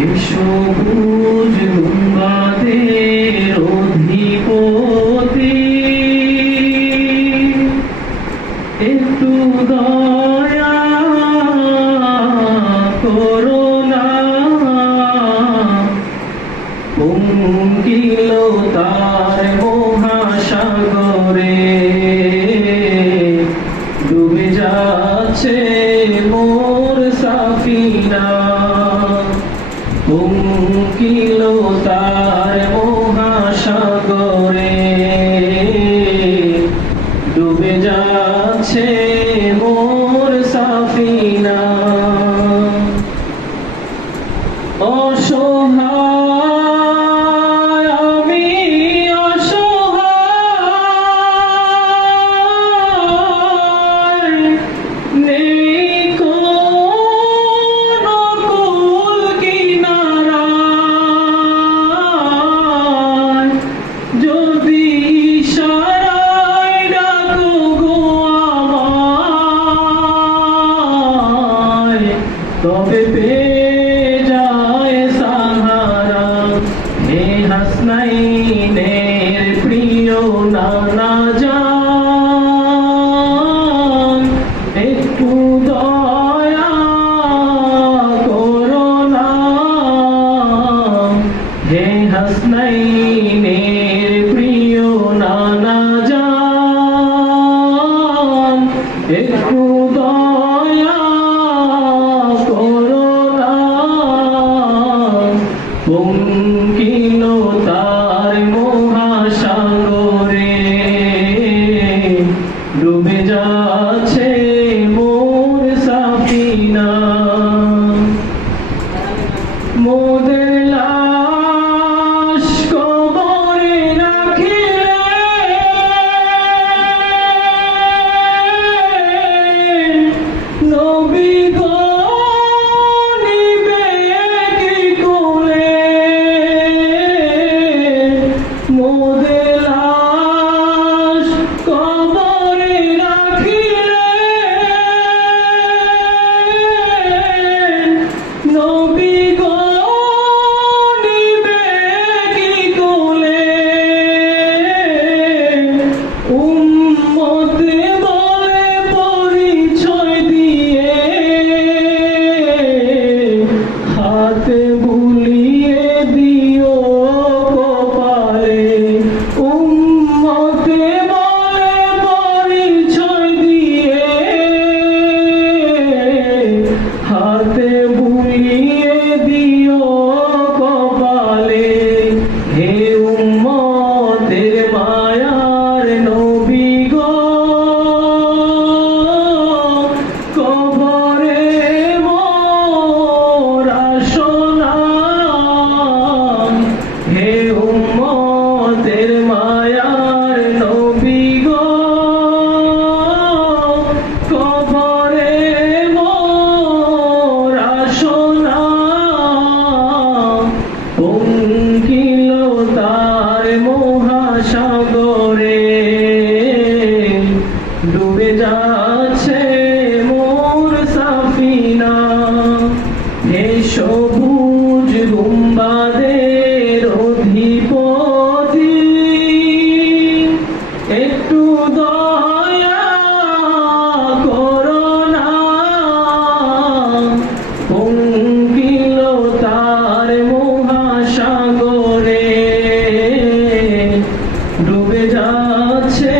এই সবুজ গুম্বাদের অধিপতি, একটু দয়া করো না। পঙ্কিলতার মহাসাগরে ডুবে যাচ্ছে মোর সাফিনা। পঙ্কিলতার মহাসাগরে ডুবে যাচ্ছে মোর সাফিনা। অসহায় আমি অসহায়, নেই কোনো কুল কিনারা। যদি ইশারায় ডাকো গো আমায়, তবে পেয়ে যায় সাহারা। হে হাসনাইনের প্রিয় নানা জান, একটু দয়া করো না। হে হাসনাইনের প্রিয় নানা জান, একটু দয়া করো না। পঙ্কিলতার মহাসাগরে ডুবে যাচ্ছে মোর সাফিনা। মোদের লাশ কবরে রাখিলে নবী গো নিবে কি কোলে। মোদের লাশ কবরে রাখিলে নবী গো নিবে কি কোলে। উম্মত বলে পরিচয় দিয়ে হাত বুলিয়ে দিও কপালে। উম্মত বলে পরিচয় দিয়ে হাত বুলিয়ে দিও কপালে। হে উম্মতের মায়ার নবী গো, কবরে মোর আসো না। হে উম্মতের মায়ার নবী গো, কবরে মোর আসো না। পঙ্কিলতার মহাসাগরে ডুবে যাচ্ছে মোর সাফিনা। হে সবুজ গুম্বাদের অধিপতি, একটু দয়া করো না। পঙ্কিলতার মহাসাগরে ডুবে যাচ্ছে